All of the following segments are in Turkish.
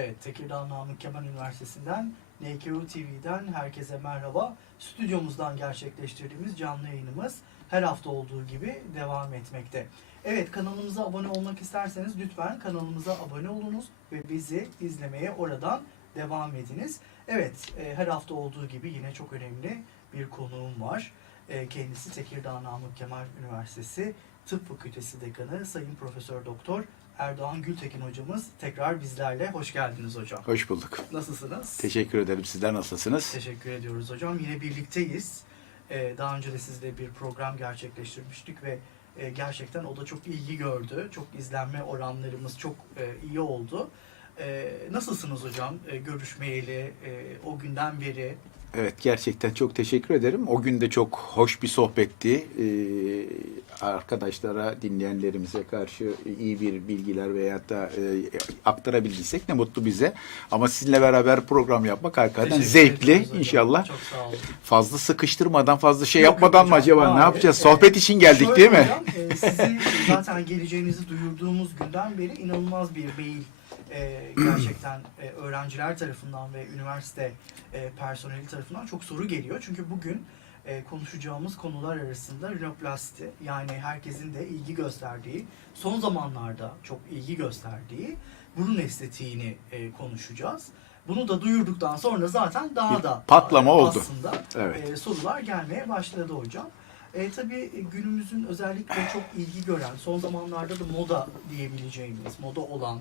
Evet, Tekirdağ Namık Kemal Üniversitesi'nden NKU TV'den herkese merhaba. Stüdyomuzdan gerçekleştirdiğimiz canlı yayınımız her hafta olduğu gibi devam etmekte. Evet, kanalımıza abone olmak isterseniz lütfen kanalımıza abone olunuz ve bizi izlemeye oradan devam ediniz. Evet, e, her hafta olduğu gibi yine çok önemli bir konuğum var. E, Kendisi Tekirdağ Namık Kemal Üniversitesi Tıp Fakültesi Dekanı Sayın Profesör Doktor Erdoğan Gültekin hocamız tekrar bizlerle. Hoş geldiniz hocam. Hoş bulduk. Nasılsınız? Teşekkür ederim. Sizler nasılsınız? Teşekkür ediyoruz hocam. Yine birlikteyiz. Ee, daha önce de sizle bir program gerçekleştirmiştik ve e, gerçekten o da çok ilgi gördü. Çok izlenme oranlarımız çok e, iyi oldu. E, nasılsınız hocam? E, görüşmeyeli e, o günden beri. Evet gerçekten çok teşekkür ederim. O gün de çok hoş bir sohbetti. Ee, arkadaşlara, dinleyenlerimize karşı iyi bir bilgiler veyahut da e, aktarabildiysek ne mutlu bize. Ama sizinle beraber program yapmak hakikaten zevkli hocam. inşallah. Çok sağ olun. Fazla sıkıştırmadan, fazla şey Yok, yapmadan yok mı acaba? Ne Hayır. yapacağız? Ee, Sohbet için geldik değil mi? hocam, e, sizi zaten geleceğinizi duyurduğumuz günden beri inanılmaz bir mail e, gerçekten e, öğrenciler tarafından ve üniversite e, personeli tarafından çok soru geliyor. Çünkü bugün e, konuşacağımız konular arasında rinoplasti yani herkesin de ilgi gösterdiği, son zamanlarda çok ilgi gösterdiği burun estetiğini e, konuşacağız. Bunu da duyurduktan sonra zaten daha Bir da patlama e, oldu. aslında Evet. e, sorular gelmeye başladı hocam. E, tabii günümüzün özellikle çok ilgi gören, son zamanlarda da moda diyebileceğimiz, moda olan,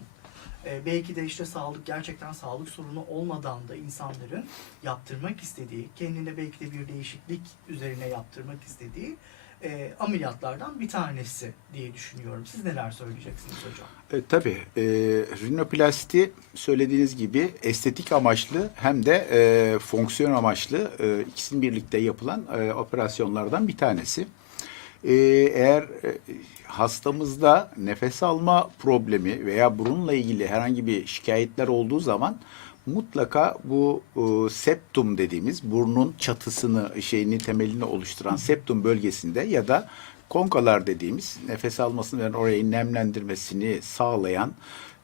e, belki de işte sağlık, gerçekten sağlık sorunu olmadan da insanların yaptırmak istediği, kendine belki de bir değişiklik üzerine yaptırmak istediği e, ameliyatlardan bir tanesi diye düşünüyorum. Siz neler söyleyeceksiniz hocam? E, tabii. E, rinoplasti söylediğiniz gibi estetik amaçlı hem de e, fonksiyon amaçlı e, ikisinin birlikte yapılan e, operasyonlardan bir tanesi. E, eğer e, hastamızda nefes alma problemi veya burunla ilgili herhangi bir şikayetler olduğu zaman mutlaka bu e, septum dediğimiz burnun çatısını şeyini temelini oluşturan septum bölgesinde ya da konkalar dediğimiz nefes almasını ve orayı nemlendirmesini sağlayan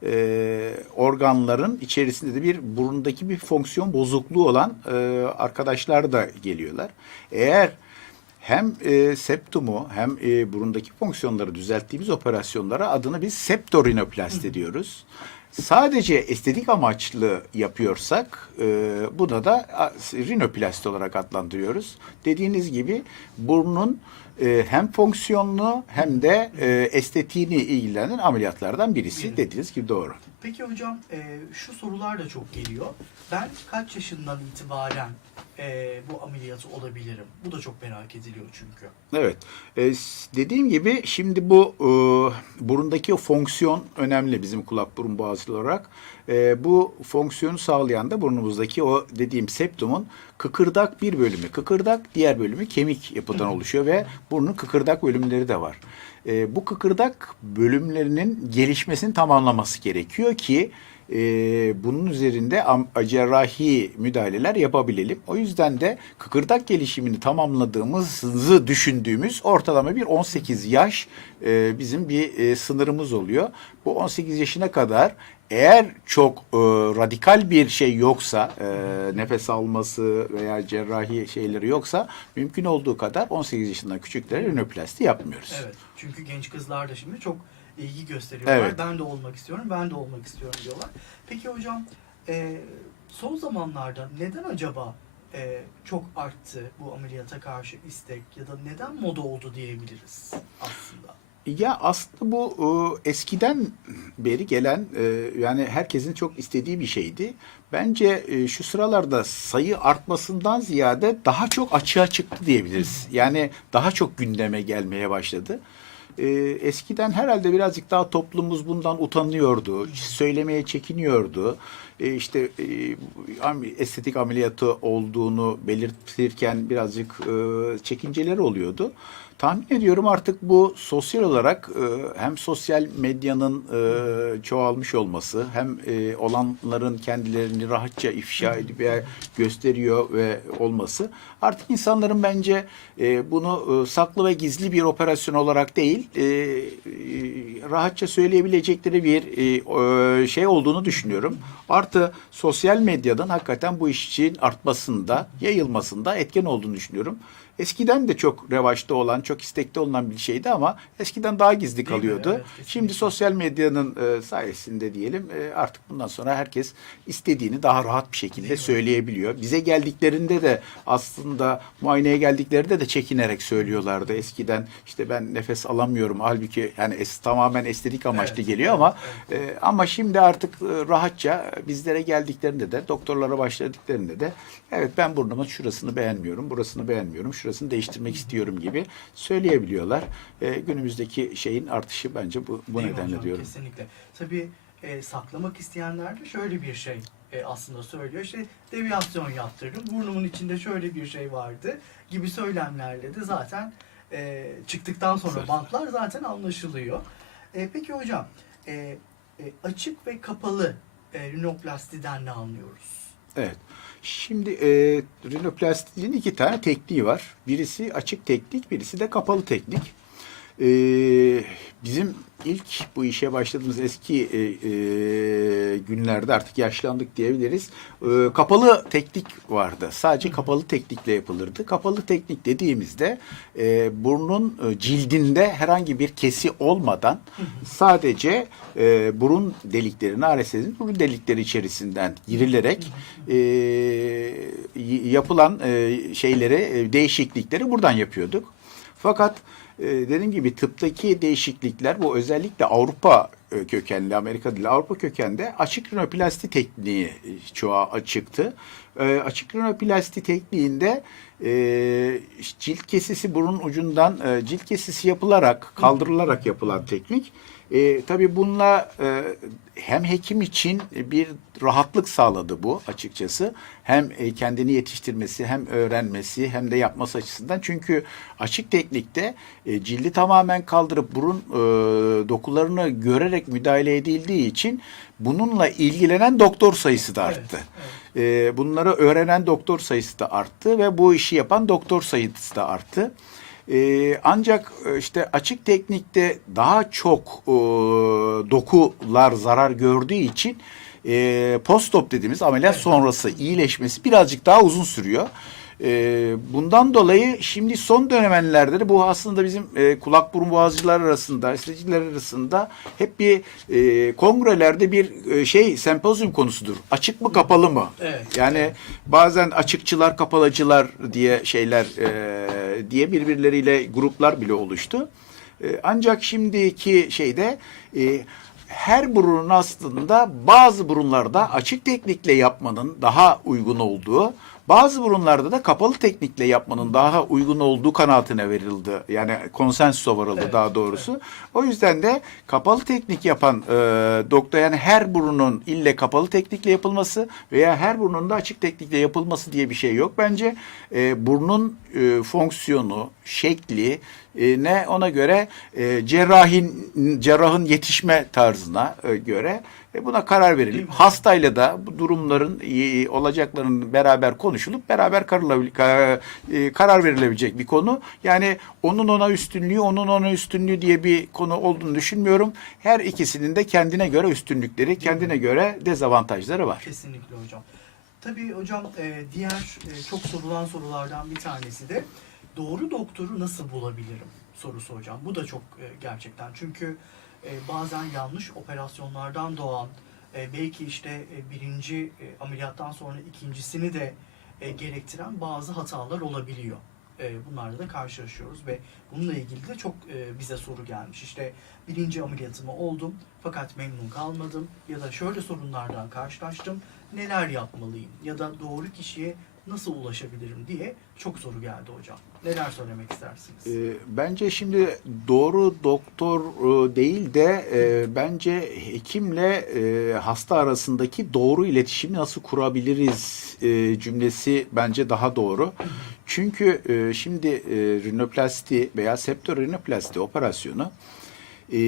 e, organların içerisinde de bir burundaki bir fonksiyon bozukluğu olan e, arkadaşlar da geliyorlar. Eğer hem e, septumu hem e, burundaki fonksiyonları düzelttiğimiz operasyonlara adını biz septorinoplasti diyoruz. Sadece estetik amaçlı yapıyorsak e, buna da rinoplasti olarak adlandırıyoruz. Dediğiniz gibi burnun e, hem fonksiyonlu hem de e, estetiğini ilgilenen ameliyatlardan birisi. Biri. Dediğiniz gibi doğru. Peki hocam e, şu sorular da çok geliyor. Ben kaç yaşından itibaren e, bu ameliyatı olabilirim? Bu da çok merak ediliyor çünkü. Evet. E, dediğim gibi şimdi bu e, burundaki o fonksiyon önemli bizim kulak burun boğazı olarak. E, bu fonksiyonu sağlayan da burnumuzdaki o dediğim septumun kıkırdak bir bölümü kıkırdak, diğer bölümü kemik yapıdan oluşuyor ve burnun kıkırdak bölümleri de var. E, bu kıkırdak bölümlerinin gelişmesini tamamlaması gerekiyor ki e, bunun üzerinde cerrahi müdahaleler yapabilelim. O yüzden de kıkırdak gelişimini tamamladığımızı düşündüğümüz ortalama bir 18 yaş e, bizim bir e, sınırımız oluyor. Bu 18 yaşına kadar eğer çok e, radikal bir şey yoksa, e, nefes alması veya cerrahi şeyleri yoksa mümkün olduğu kadar 18 yaşından küçüklere rinoplasti yapmıyoruz. Evet. Çünkü genç kızlar da şimdi çok ilgi gösteriyorlar. Evet. Ben de olmak istiyorum, ben de olmak istiyorum diyorlar. Peki hocam e, son zamanlarda neden acaba e, çok arttı bu ameliyata karşı istek ya da neden moda oldu diyebiliriz aslında? Ya aslında bu e, eskiden beri gelen e, yani herkesin çok istediği bir şeydi. Bence e, şu sıralarda sayı artmasından ziyade daha çok açığa çıktı diyebiliriz. Yani daha çok gündeme gelmeye başladı. E, eskiden herhalde birazcık daha toplumumuz bundan utanıyordu, söylemeye çekiniyordu. E, işte e, estetik ameliyatı olduğunu belirtirken birazcık e, çekinceleri oluyordu. Tahmin ediyorum artık bu sosyal olarak e, hem sosyal medyanın e, çoğalmış olması hem e, olanların kendilerini rahatça ifşa edip veya gösteriyor ve olması artık insanların bence e, bunu e, saklı ve gizli bir operasyon olarak değil e, e, rahatça söyleyebilecekleri bir e, e, şey olduğunu düşünüyorum. Artı sosyal medyadan hakikaten bu iş için artmasında, yayılmasında etken olduğunu düşünüyorum. Eskiden de çok revaçta olan, çok istekte olunan bir şeydi ama eskiden daha gizli Değil mi? kalıyordu. Evet, kesinlikle. Şimdi sosyal medyanın e, sayesinde diyelim e, artık bundan sonra herkes istediğini daha rahat bir şekilde Değil mi? söyleyebiliyor. Bize geldiklerinde de aslında muayeneye geldiklerinde de çekinerek söylüyorlardı. Eskiden işte ben nefes alamıyorum halbuki yani es, tamamen estetik amaçlı Evet, geliyor evet, ama e, ama şimdi artık e, rahatça bizlere geldiklerinde de doktorlara başladıklarında da evet ben burnumun şurasını beğenmiyorum, burasını beğenmiyorum, şurasını değiştirmek istiyorum gibi söyleyebiliyorlar. E, günümüzdeki şeyin artışı bence bu, bu Değil nedenle hocam? diyorum. Kesinlikle. Tabii e, saklamak isteyenler de şöyle bir şey e, aslında söylüyor. İşte deviyasyon yaptırdım. Burnumun içinde şöyle bir şey vardı gibi söylemlerle de zaten e, çıktıktan sonra Zaten. bantlar zaten anlaşılıyor. E, peki hocam e, e, açık ve kapalı e, rinoplastiden ne anlıyoruz? Evet. Şimdi e, rinoplastinin iki tane tekniği var. Birisi açık teknik, birisi de kapalı teknik. E, bizim ilk bu işe başladığımız eski e, e, günlerde artık yaşlandık diyebiliriz. E, kapalı teknik vardı. Sadece kapalı teknikle yapılırdı. Kapalı teknik dediğimizde e, burnun e, cildinde herhangi bir kesi olmadan sadece e, burun delikleri, naresinin burun delikleri içerisinden girilerek e, yapılan e, şeyleri, e, değişiklikleri buradan yapıyorduk. Fakat e, dediğim gibi tıptaki değişiklikler bu özellikle Avrupa e, kökenli, Amerika değil Avrupa kökenli açık rinoplasti tekniği e, çoğa açıktı. E, açık rinoplasti tekniğinde e, cilt kesisi burun ucundan e, cilt kesisi yapılarak, kaldırılarak yapılan teknik. E, tabii bununla e, hem hekim için bir rahatlık sağladı bu açıkçası. Hem e, kendini yetiştirmesi, hem öğrenmesi, hem de yapması açısından. Çünkü açık teknikte e, cildi tamamen kaldırıp burun e, dokularını görerek müdahale edildiği için bununla ilgilenen doktor sayısı da arttı. E, bunları öğrenen doktor sayısı da arttı ve bu işi yapan doktor sayısı da arttı. E, ancak işte açık teknikte daha çok e, dokular zarar gördüğü için e, post-op dediğimiz ameliyat sonrası iyileşmesi birazcık daha uzun sürüyor. E, bundan dolayı şimdi son dönemlerde de bu aslında bizim e, kulak burun boğazcılar arasında, esneticiler arasında hep bir e, kongrelerde bir e, şey sempozyum konusudur. Açık mı kapalı mı? Evet. Yani bazen açıkçılar, kapalıcılar diye şeyler e, diye birbirleriyle gruplar bile oluştu. E, ancak şimdiki şeyde e, her burunun aslında bazı burunlarda açık teknikle yapmanın daha uygun olduğu, bazı burunlarda da kapalı teknikle yapmanın daha uygun olduğu kanaatine verildi. Yani konsensusa varıldı Evet, daha doğrusu. O yüzden de kapalı teknik yapan e, doktor yani her burunun ille kapalı teknikle yapılması veya her burnun da açık teknikle yapılması diye bir şey yok. Bence e, burnun e, fonksiyonu, şekli e, ne ona göre e, cerrahin cerrahın yetişme tarzına e, göre e, buna karar mi? hastayla da bu durumların e, olacaklarının beraber konuşulup beraber e, karar verilebilecek bir konu. Yani onun ona üstünlüğü, onun ona üstünlüğü diye bir konu olduğunu düşünmüyorum. Her ikisinin de kendine göre üstünlükleri, kendine göre dezavantajları var. Kesinlikle hocam. Tabii hocam e, diğer e, çok sorulan sorulardan bir tanesi de doğru doktoru nasıl bulabilirim sorusu hocam. Bu da çok e, gerçekten çünkü e, bazen yanlış operasyonlardan doğan e, belki işte birinci ameliyattan sonra ikincisini de gerektiren bazı hatalar olabiliyor. Bunlarla da karşılaşıyoruz ve bununla ilgili de çok bize soru gelmiş. İşte birinci ameliyatımı oldum fakat memnun kalmadım ya da şöyle sorunlardan karşılaştım neler yapmalıyım ya da doğru kişiye nasıl ulaşabilirim diye çok soru geldi hocam. Neler söylemek istersiniz? E, bence şimdi doğru doktor e, değil de e, bence hekimle e, hasta arasındaki doğru iletişimi nasıl kurabiliriz e, cümlesi bence daha doğru. Çünkü e, şimdi e, rinoplasti veya septorinoplasti operasyonu e,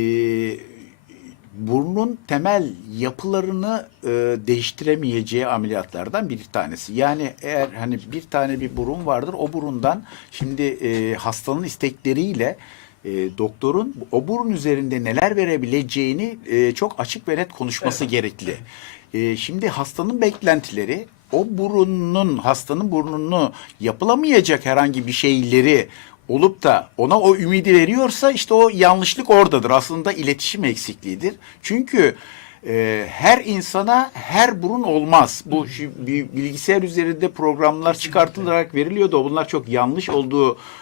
burnun temel yapılarını e, değiştiremeyeceği ameliyatlardan bir tanesi. Yani eğer hani bir tane bir burun vardır o burundan şimdi e, hastanın istekleriyle e, doktorun o burun üzerinde neler verebileceğini e, çok açık ve net konuşması Evet. gerekli. E, şimdi hastanın beklentileri o burunun hastanın burnunu yapılamayacak herhangi bir şeyleri olup da ona o ümidi veriyorsa işte o yanlışlık oradadır. Aslında iletişim eksikliğidir. Çünkü e, her insana her burun olmaz. Bu bilgisayar üzerinde programlar çıkartılarak veriliyordu. Bunlar çok yanlış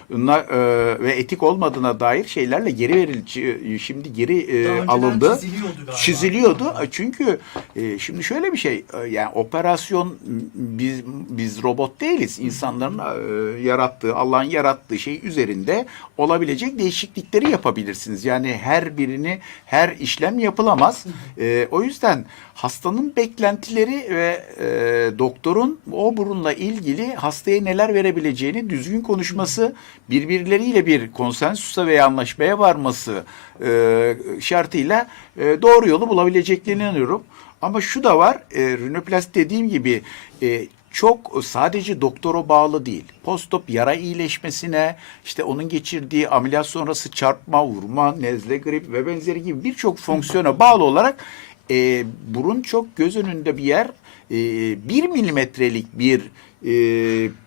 olduğuna e, ve etik olmadığına dair şeylerle geri verildi. Şimdi geri e, alındı. çiziliyordu galiba. Çiziliyordu. Çünkü e, şimdi şöyle bir şey e, yani operasyon biz biz robot değiliz. İnsanların e, yarattığı, Allah'ın yarattığı şey üzerinde olabilecek değişiklikleri yapabilirsiniz. Yani her birini her işlem yapılamaz. E, o yüzden hastanın beklentileri ve e, doktorun o burunla ilgili hastaya neler verebileceğini düzgün konuşması, birbirleriyle bir konsensusa veya anlaşmaya varması e, şartıyla e, doğru yolu bulabileceklerine inanıyorum. Ama şu da var, e, rinoplasti dediğim gibi e, çok sadece doktora bağlı değil. Postop yara iyileşmesine, işte onun geçirdiği ameliyat sonrası çarpma, vurma, nezle, grip ve benzeri gibi birçok fonksiyona bağlı olarak e, burun çok göz önünde bir yer. E, bir milimetrelik bir e,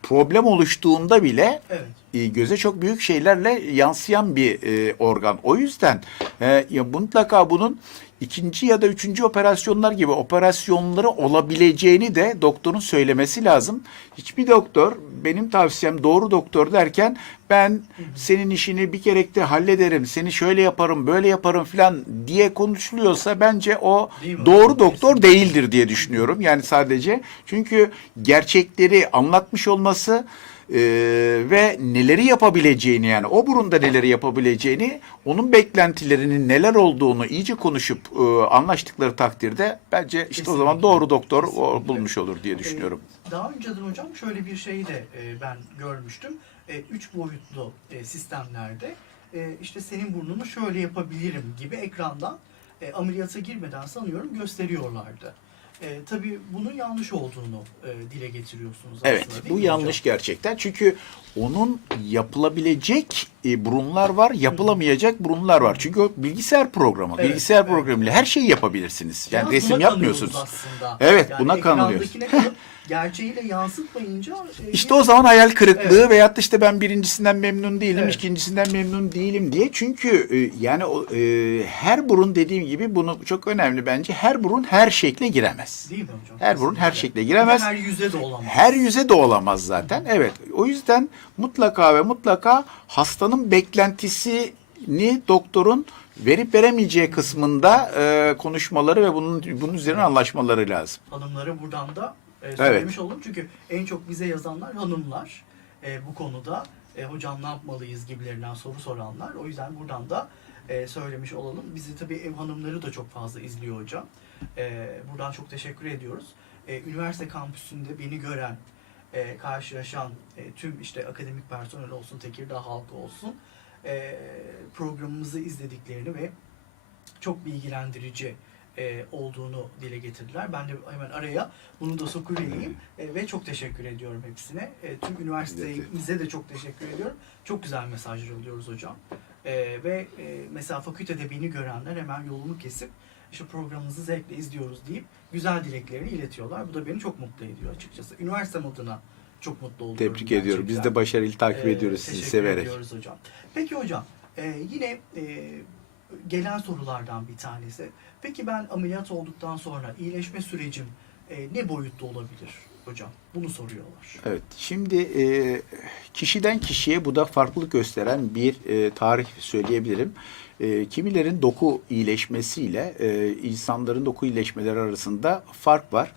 problem oluştuğunda bile Evet. E, göze çok büyük şeylerle yansıyan bir e, organ. O yüzden e, ya mutlaka bunun ikinci ya da üçüncü operasyonlar gibi operasyonları olabileceğini de doktorun söylemesi lazım. Hiçbir doktor benim tavsiyem doğru doktor derken ben senin işini bir kerekte hallederim, seni şöyle yaparım, böyle yaparım falan diye konuşuluyorsa bence o Değil mi? doğru doktor değildir diye düşünüyorum. Yani sadece çünkü gerçekleri anlatmış olması e, ve neleri yapabileceğini yani o burunda neleri yapabileceğini onun beklentilerinin neler olduğunu iyice konuşup e, anlaştıkları takdirde bence işte o zaman Kesinlikle. doğru doktor o Kesinlikle. bulmuş olur diye düşünüyorum. Ee, Daha önceden hocam şöyle bir şey de e, ben görmüştüm. E, üç boyutlu e, sistemlerde e, işte senin burnunu şöyle yapabilirim gibi ekrandan e, ameliyata girmeden sanıyorum gösteriyorlardı. E, tabii bunun yanlış olduğunu e, dile getiriyorsunuz aslında Evet, bu yanlış hocam? gerçekten. Çünkü onun yapılabilecek e, burunlar var, yapılamayacak burunlar var. Çünkü o bilgisayar programı, Evet, bilgisayar evet. programıyla her şeyi yapabilirsiniz. Yani Biraz resim yapmıyorsunuz. Aslında. Evet, yani buna kanılıyoruz. gerçeğiyle yansıtmayınca e, İşte o zaman hayal kırıklığı Evet. veyahut da işte ben birincisinden memnun değilim, Evet. ikincisinden memnun değilim diye. Çünkü e, yani e, her burun dediğim gibi bunu çok önemli bence. Her burun her şekle giremez. Değil mi hocam? Her burun her şekle giremez. Her yüze de olamaz. Her yüze de olamaz zaten. Evet. O yüzden mutlaka ve mutlaka hastanın beklentisini doktorun verip veremeyeceği kısmında e, konuşmaları ve bunun bunun üzerine anlaşmaları lazım. hanımlara buradan da e, söylemiş olalım. Çünkü en çok bize yazanlar hanımlar e, bu konuda e, hocam ne yapmalıyız gibilerinden soru soranlar. O yüzden buradan da e, söylemiş olalım. Bizi tabii ev hanımları da çok fazla izliyor hocam. E, buradan çok teşekkür ediyoruz. E, üniversite kampüsünde beni gören, e, karşılaşan e, tüm işte akademik personel olsun, Tekirdağ halkı olsun e, programımızı izlediklerini ve çok bilgilendirici olduğunu dile getirdiler. Ben de hemen araya bunu da sokuvereyim ve çok teşekkür ediyorum hepsine. Tüm üniversitemize de çok teşekkür ediyorum. Çok güzel mesajlar alıyoruz hocam. Ve e, mesela fakültede beni görenler hemen yolunu kesip işte programımızı zevkle izliyoruz deyip güzel dileklerini iletiyorlar. Bu da beni çok mutlu ediyor açıkçası. Üniversitem adına çok mutlu oluyorum. Tebrik ediyorum. Biz de başarılı takip Ee, ediyoruz sizi teşekkür severek. ediyoruz hocam. Peki hocam e, yine e, gelen sorulardan bir tanesi. Peki ben ameliyat olduktan sonra iyileşme sürecim e, ne boyutta olabilir hocam? Bunu soruyorlar. Evet. Şimdi e, kişiden kişiye bu da farklılık gösteren bir e, tarih söyleyebilirim. E, kimilerin doku iyileşmesiyle e, insanların doku iyileşmeleri arasında fark var.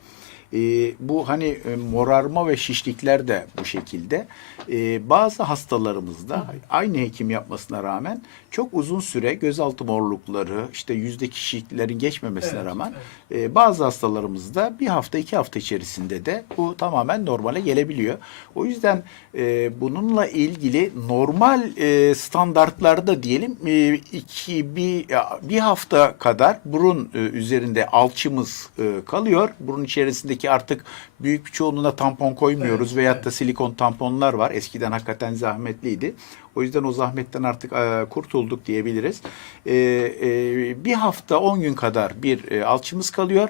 E, bu hani e, morarma ve şişlikler de bu şekilde. E, bazı hastalarımızda aynı hekim yapmasına rağmen çok uzun süre gözaltı morlukları, işte yüzdeki şişliklerin geçmemesine Evet, rağmen e, bazı hastalarımızda bir hafta iki hafta içerisinde de bu tamamen normale gelebiliyor. O yüzden e, bununla ilgili normal e, standartlarda diyelim e, iki bir bir hafta kadar burun e, üzerinde alçımız e, kalıyor. Burun içerisindeki artık büyük bir çoğunluğuna tampon koymuyoruz Evet, veyahut evet. da silikon tamponlar var. Eskiden hakikaten zahmetliydi. O yüzden o zahmetten artık e, kurtulduk diyebiliriz. E, e, bir hafta 10 gün kadar bir e, alçımız kalıyor.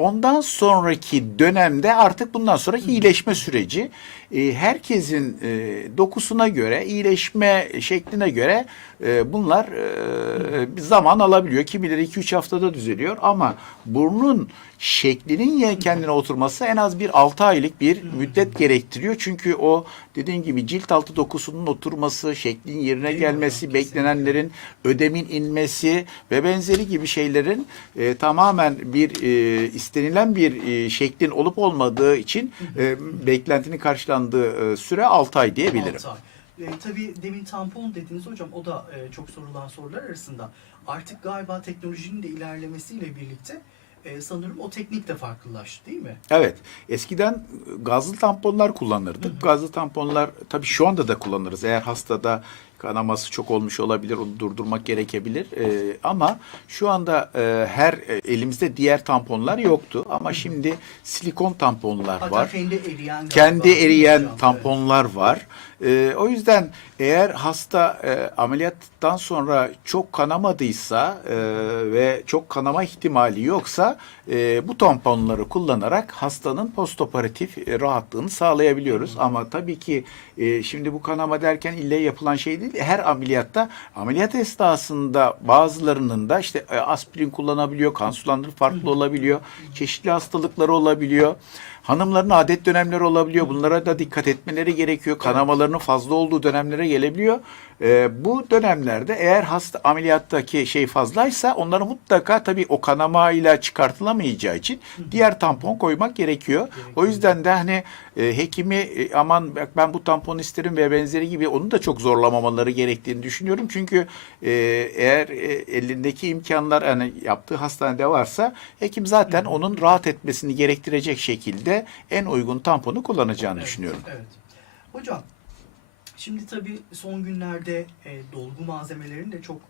Ondan sonraki dönemde artık bundan sonraki iyileşme süreci e, herkesin e, dokusuna göre, iyileşme şekline göre e, bunlar e, zaman alabiliyor. Kimileri 2-3 haftada düzeliyor ama burnun şeklinin kendine oturması en az bir 6 aylık bir müddet gerektiriyor. Çünkü o dediğim gibi cilt altı dokusunun oturması, şeklin yerine gelmesi, beklenenlerin ödemin inmesi ve benzeri gibi şeylerin e, tamamen bir e, istenilen bir e, şeklin olup olmadığı için e, beklentinin karşılandığı e, süre 6 ay diyebilirim. Altı ay. E, tabii demin tampon dediniz hocam o da e, çok sorulan sorular arasında. Artık galiba teknolojinin de ilerlemesiyle birlikte e, sanırım o teknik de farklılaştı değil mi? Evet. Eskiden gazlı tamponlar kullanırdık. Gazlı tamponlar tabii şu anda da kullanırız. Eğer hastada kanaması çok olmuş olabilir, onu durdurmak gerekebilir. Ee, ama şu anda e, her e, elimizde diğer tamponlar yoktu. Ama şimdi silikon tamponlar Hatta var. kendi eriyen Kendi galiba, eriyen tamponlar var. Ee, o yüzden eğer hasta e, ameliyattan sonra çok kanamadıysa e, ve çok kanama ihtimali yoksa e, bu tamponları kullanarak hastanın postoperatif e, rahatlığını sağlayabiliyoruz. Ama tabii ki e, şimdi bu kanama derken ille yapılan şey değil. Her ameliyatta ameliyat esnasında bazılarının da işte e, aspirin kullanabiliyor, kan sulandırı farklı olabiliyor, çeşitli hastalıkları olabiliyor. Hanımların adet dönemleri olabiliyor. Bunlara da dikkat etmeleri gerekiyor. Kanamalarının fazla olduğu dönemlere gelebiliyor. Ee, bu dönemlerde eğer hasta ameliyattaki şey fazlaysa onları mutlaka tabii o kanamayla çıkartılamayacağı için diğer tampon koymak gerekiyor. O yüzden de hani e, hekimi e, aman bak ben bu tampon isterim ve benzeri gibi onu da çok zorlamamaları gerektiğini düşünüyorum. Çünkü e, eğer e, elindeki imkanlar hani yaptığı hastanede varsa hekim zaten onun rahat etmesini gerektirecek şekilde en uygun tamponu kullanacağını Evet, düşünüyorum. Evet. Hocam şimdi tabii son günlerde e, dolgu malzemelerinin de çok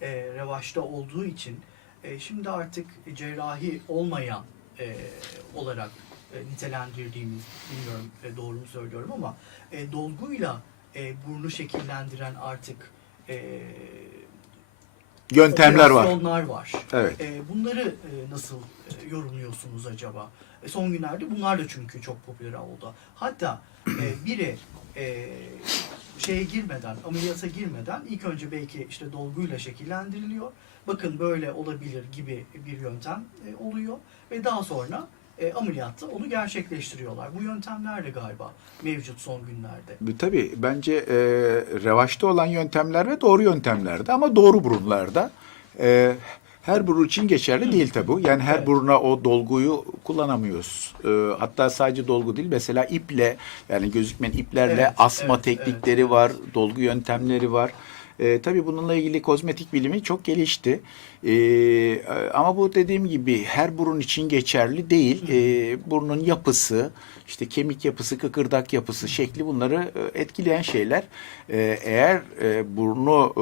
e, revaçta olduğu için e, şimdi artık cerrahi olmayan e, olarak e, nitelendirdiğimiz bilmiyorum e, doğru mu söylüyorum ama e, dolguyla e, burnu şekillendiren artık e, Yöntemler var. var. Evet. E, bunları e, nasıl e, yorumluyorsunuz acaba? E, son günlerde bunlar da çünkü çok popüler oldu. Hatta e, biri e, şeye girmeden, ameliyata girmeden ilk önce belki işte dolguyla şekillendiriliyor. Bakın böyle olabilir gibi bir yöntem e, oluyor ve daha sonra e, ameliyatta onu gerçekleştiriyorlar. Bu yöntemler de galiba mevcut son günlerde. Tabii bence e, revaçta olan yöntemler ve doğru yöntemlerde ama doğru burunlarda. E, her burun için geçerli değil tabii. bu. Yani her buruna o dolguyu kullanamıyoruz. E, hatta sadece dolgu değil mesela iple yani gözükmeyen iplerle Evet, asma evet, teknikleri var, dolgu yöntemleri var. E, tabii bununla ilgili kozmetik bilimi çok gelişti. E, e, ama bu dediğim gibi her burun için geçerli değil. E, burnun yapısı, işte kemik yapısı, kıkırdak yapısı, şekli bunları e, etkileyen şeyler. E, eğer e, burnu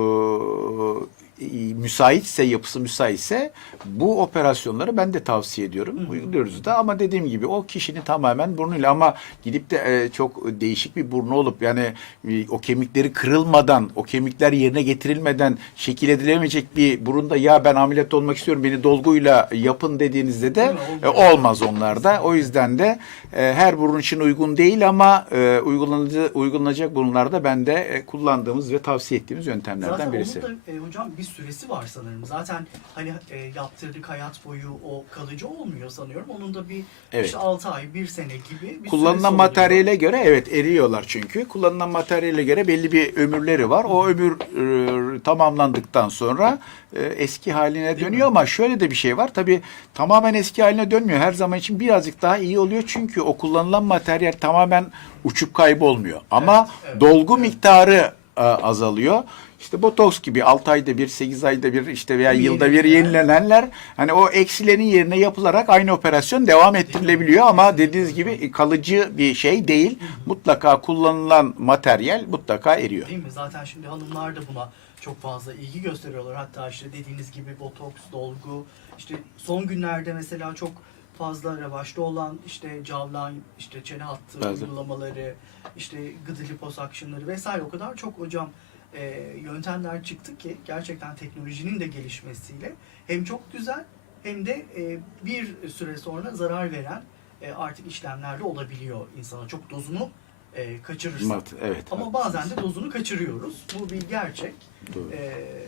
e, müsaitse, yapısı müsaitse bu operasyonları ben de tavsiye ediyorum. Uyguluyoruz da ama dediğim gibi o kişinin tamamen burnuyla ama gidip de e, çok değişik bir burnu olup yani e, o kemikleri kırılmadan, o kemikler yerine getirilmeden şekil edilemeyecek bir burunda ya ben ameliyat olmak istiyorum beni dolguyla yapın dediğinizde de e, olmaz onlarda. O yüzden de e, her burun için uygun değil ama e, uygulanacak, uygulanacak burunlarda ben de e, kullandığımız ve tavsiye ettiğimiz yöntemlerden Zaten birisi. onun da e, hocam bir süresi var sanırım. Zaten hani e, yaptırdık hayat boyu o kalıcı olmuyor sanıyorum. Onun da bir Evet. işte 6 ay, 1 sene gibi bir Kullanılan oluyor. materyale göre evet eriyorlar çünkü. Kullanılan materyale göre belli bir ömürleri var. O ömür e, tamamlandıktan sonra e, eski haline Değil dönüyor mi? ama şöyle de bir şey var. Tabii tamamen eski haline dönmüyor. Her zaman için birazcık daha iyi oluyor. Çünkü o kullanılan materyal tamamen uçup kaybolmuyor. Ama Evet, evet, dolgu evet. miktarı e, azalıyor. İşte botoks gibi 6 ayda bir, 8 ayda bir işte veya mi? yılda bir Yenilenen. yenilenenler hani o eksilerin yerine yapılarak aynı operasyon devam ettirilebiliyor ama dediğiniz gibi kalıcı bir şey değil. Mutlaka kullanılan materyal mutlaka eriyor. Değil mi? Zaten şimdi hanımlar da buna çok fazla ilgi gösteriyorlar. Hatta işte dediğiniz gibi botoks, dolgu, işte son günlerde mesela çok fazla revaçta olan işte jawline, işte çene hattı Evet. uygulamaları, işte gıdı liposuction'ları vesaire o kadar çok hocam e, yöntemler çıktı ki gerçekten teknolojinin de gelişmesiyle hem çok güzel hem de e, bir süre sonra zarar veren e, artık işlemlerde olabiliyor insana. Çok dozunu e, kaçırırsa. Mat- Evet. Ama bazen de dozunu kaçırıyoruz. Bu bir gerçek. Doğru. Ee,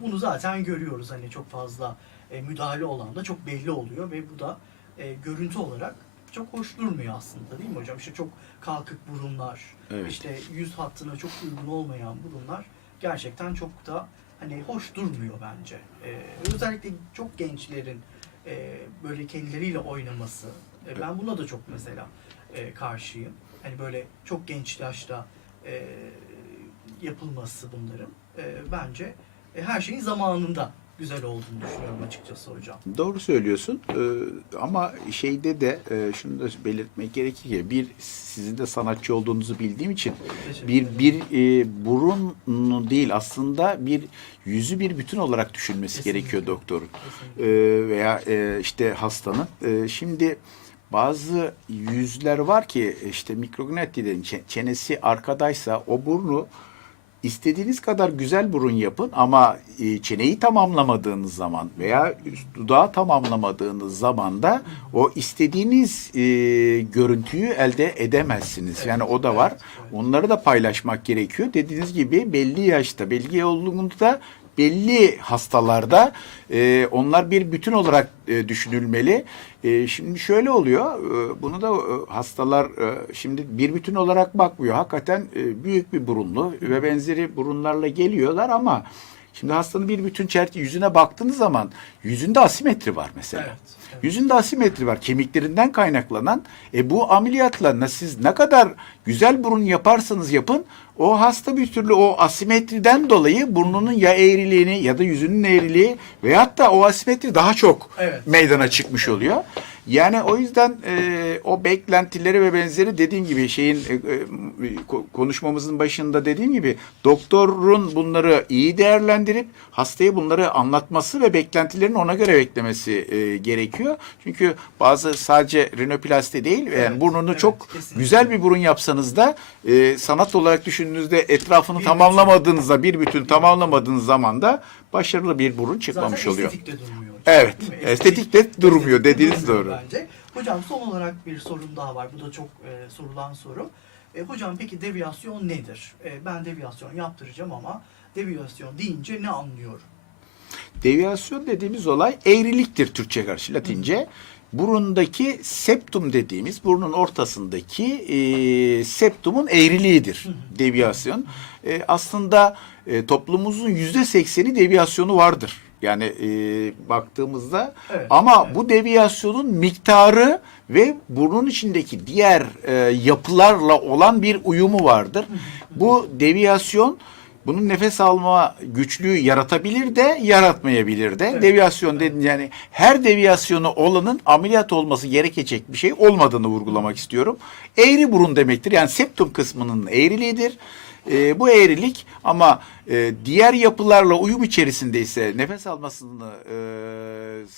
bunu zaten görüyoruz. Hani çok fazla e, müdahale olan da çok belli oluyor ve bu da e, görüntü olarak çok hoş durmuyor aslında değil mi hocam? İşte çok kalkık burunlar, Evet. işte yüz hattına çok uygun olmayan burunlar gerçekten çok da hani hoş durmuyor bence. Ee, özellikle çok gençlerin e, böyle kendileriyle oynaması. E, ben buna da çok mesela e, karşıyım. Hani böyle çok genç yaşta e, yapılması bunların e, bence e, her şeyin zamanında güzel olduğunu düşünüyorum açıkçası hocam. Doğru söylüyorsun Ee, ama şeyde de e, şunu da belirtmek gerekir ki bir sizin de sanatçı olduğunuzu bildiğim için bir bir e, burun değil aslında bir yüzü bir bütün olarak düşünmesi Kesinlikle. gerekiyor doktorun Kesinlikle. Ee, veya e, işte hastanın. Ee, şimdi bazı yüzler var ki işte çe- çenesi arkadaysa o burnu istediğiniz kadar güzel burun yapın ama e, çeneyi tamamlamadığınız zaman veya üst dudağı tamamlamadığınız zaman da o istediğiniz e, görüntüyü elde edemezsiniz. Yani o da var. Onları da paylaşmak gerekiyor. Dediğiniz gibi belli yaşta, belli yolunda belli hastalarda e, onlar bir bütün olarak e, düşünülmeli. E, şimdi şöyle oluyor, e, bunu da e, hastalar e, şimdi bir bütün olarak bakmıyor. Hakikaten e, büyük bir burunlu ve benzeri burunlarla geliyorlar ama şimdi hastanın bir bütün çerçeve yüzüne baktığınız zaman yüzünde asimetri var mesela. Evet, evet. Yüzünde asimetri var. Kemiklerinden kaynaklanan. E bu ameliyatla siz ne kadar güzel burun yaparsanız yapın o hasta bir türlü o asimetriden dolayı burnunun ya eğriliğini ya da yüzünün eğriliği veyahut da o asimetri daha çok Evet. meydana çıkmış oluyor. Yani o yüzden e, o beklentileri ve benzeri dediğim gibi şeyin e, e, ko- konuşmamızın başında dediğim gibi doktorun bunları iyi değerlendirip hastaya bunları anlatması ve beklentilerini ona göre beklemesi e, gerekiyor. Çünkü bazı sadece rinoplasti değil yani Evet, burnunu evet, çok kesinlikle. güzel bir burun yapsanız da e, sanat olarak düşündüğünüzde etrafını Bir tamamlamadığınızda bir bütün tamamlamadığınız zaman da başarılı bir burun çıkmamış Zaten durmuyor. hocam, Evet, mi? estetik de durmuyor, estetik de dediğiniz durmuyor doğru. Bence. Hocam son olarak bir sorum daha var. Bu da çok e, sorulan soru. E, hocam peki deviyasyon nedir? E, ben deviyasyon yaptıracağım ama deviyasyon deyince ne anlıyorum? Deviyasyon dediğimiz olay eğriliktir Türkçe karşı Latince. Burundaki septum dediğimiz burnun ortasındaki e, septumun eğriliğidir deviyasyon. E, aslında e, toplumumuzun yüzde sekseni deviyasyonu vardır. Yani e, baktığımızda Evet, ama evet. bu deviyasyonun miktarı ve burnun içindeki diğer e, yapılarla olan bir uyumu vardır. Bu deviyasyon bunun nefes alma güçlüğü yaratabilir de yaratmayabilir de. Evet. Deviyasyon dedin yani her deviyasyonu olanın ameliyat olması gerekecek bir şey olmadığını vurgulamak istiyorum. Eğri burun demektir. Yani septum kısmının eğriliğidir. E, bu eğrilik ama e, diğer yapılarla uyum içerisindeyse nefes almasını e,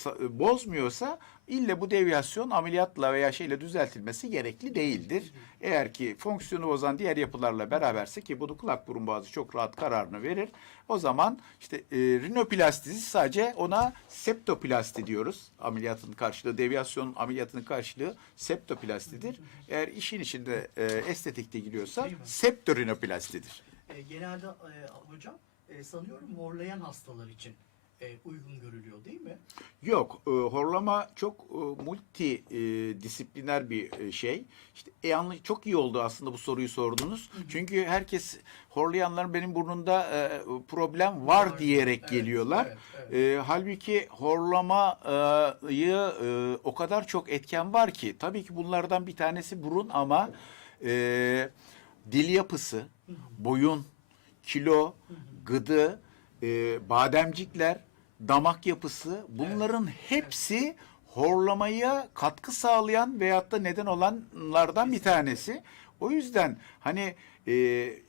sa- bozmuyorsa ille bu deviyasyon ameliyatla veya şeyle düzeltilmesi gerekli değildir. Eğer ki fonksiyonu bozan diğer yapılarla beraberse ki bunu kulak burun boğazı çok rahat kararını verir. O zaman işte e, rinoplastisi sadece ona septoplasti diyoruz. Ameliyatın karşılığı, deviyasyon ameliyatının karşılığı septoplastidir. Eğer işin içinde e, estetikte giriyorsa septorinoplastidir. E, genelde e, hocam e, sanıyorum horlayan hastalar için e, uygun görülüyor değil mi? Yok, e, horlama çok e, multi e, disipliner bir e, şey. İşte e, yanlış çok iyi oldu aslında bu soruyu sordunuz. Çünkü herkes horlayanların benim burnunda e, problem var, Var. diyerek Evet, geliyorlar. evet, evet. E, halbuki horlamayı e, o kadar çok etken var ki tabii ki bunlardan bir tanesi burun ama e, dil yapısı, boyun, kilo, gıdı, e, bademcikler, damak yapısı bunların hepsi horlamaya katkı sağlayan veyahut da neden olanlardan bir tanesi. O yüzden hani e,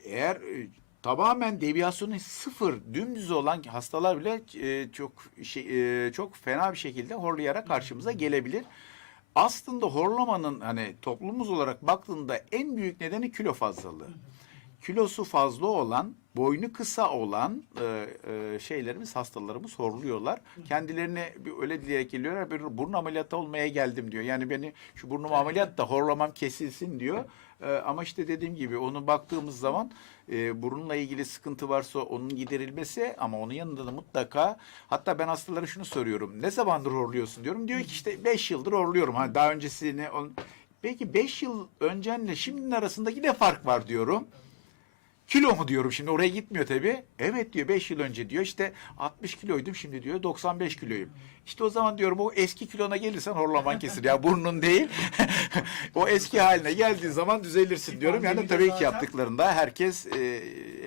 eğer e, tamamen deviyasyonu sıfır dümdüz olan hastalar bile e, çok şey, e, çok fena bir şekilde horlayarak karşımıza gelebilir. Aslında horlamanın hani toplumumuz olarak baktığında en büyük nedeni kilo fazlalığı. Kilosu fazla olan, boynu kısa olan e, e, şeylerimiz, hastalarımız horluyorlar. Kendilerine bir öyle diyerek geliyorlar. Bir burun ameliyatı olmaya geldim diyor. Yani beni şu burnum ameliyat da horlamam kesilsin diyor. E, ama işte dediğim gibi onu baktığımız zaman e, burunla ilgili sıkıntı varsa onun giderilmesi ama onun yanında da mutlaka hatta ben hastalara şunu soruyorum. Ne zamandır horluyorsun diyorum. Diyor ki işte 5 yıldır horluyorum. Ha daha öncesini on... Peki 5 yıl öncenle şimdinin arasındaki ne fark var diyorum. Kilo mu diyorum şimdi oraya gitmiyor tabii. Evet diyor 5 yıl önce diyor işte 60 kiloydum şimdi diyor 95 kiloyum. İşte o zaman diyorum o eski kilona gelirsen horlaman kesin. Ya burnun değil. o eski haline geldiğin zaman düzelirsin diyorum. Yani pandemide tabii ki zaten- yaptıklarında herkes e,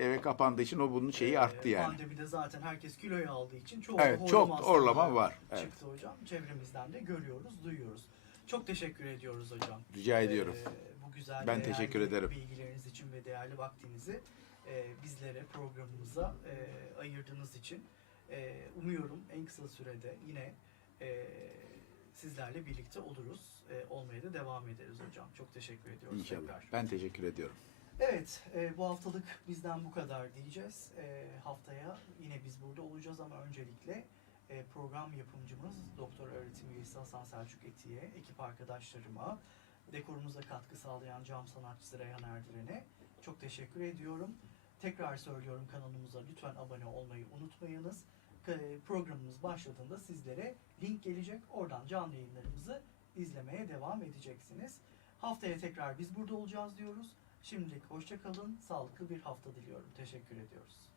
eve kapandığı için o bunun şeyi Ee, arttı yani. Pandemide zaten herkes kiloyu aldığı için çoğu Evet, horlama çok hastalığı horlama var, evet. Çıktı hocam. Çevremizden de görüyoruz, duyuyoruz. Çok teşekkür ediyoruz hocam. Rica ediyorum. Ee, güzel Ben değerli teşekkür ederim. bilgileriniz için ve değerli vaktinizi e, bizlere programımıza e, ayırdığınız için e, umuyorum en kısa sürede yine e, sizlerle birlikte oluruz. E, olmaya da devam ederiz hocam. Çok teşekkür ediyoruz İnşallah. tekrar. Ben teşekkür ediyorum. Evet, e, bu haftalık bizden bu kadar diyeceğiz. E, haftaya yine biz burada olacağız ama öncelikle e, program yapımcımız Doktor Öğretim Üyesi Hasan Selçuk Eti'ye, ekip arkadaşlarıma, dekorumuza katkı sağlayan cam sanatçısı Reyhan Erdiren'e çok teşekkür ediyorum. Tekrar söylüyorum kanalımıza lütfen abone olmayı unutmayınız. Programımız başladığında sizlere link gelecek. Oradan canlı yayınlarımızı izlemeye devam edeceksiniz. Haftaya tekrar biz burada olacağız diyoruz. Şimdilik hoşça kalın, sağlıklı bir hafta diliyorum. Teşekkür ediyoruz.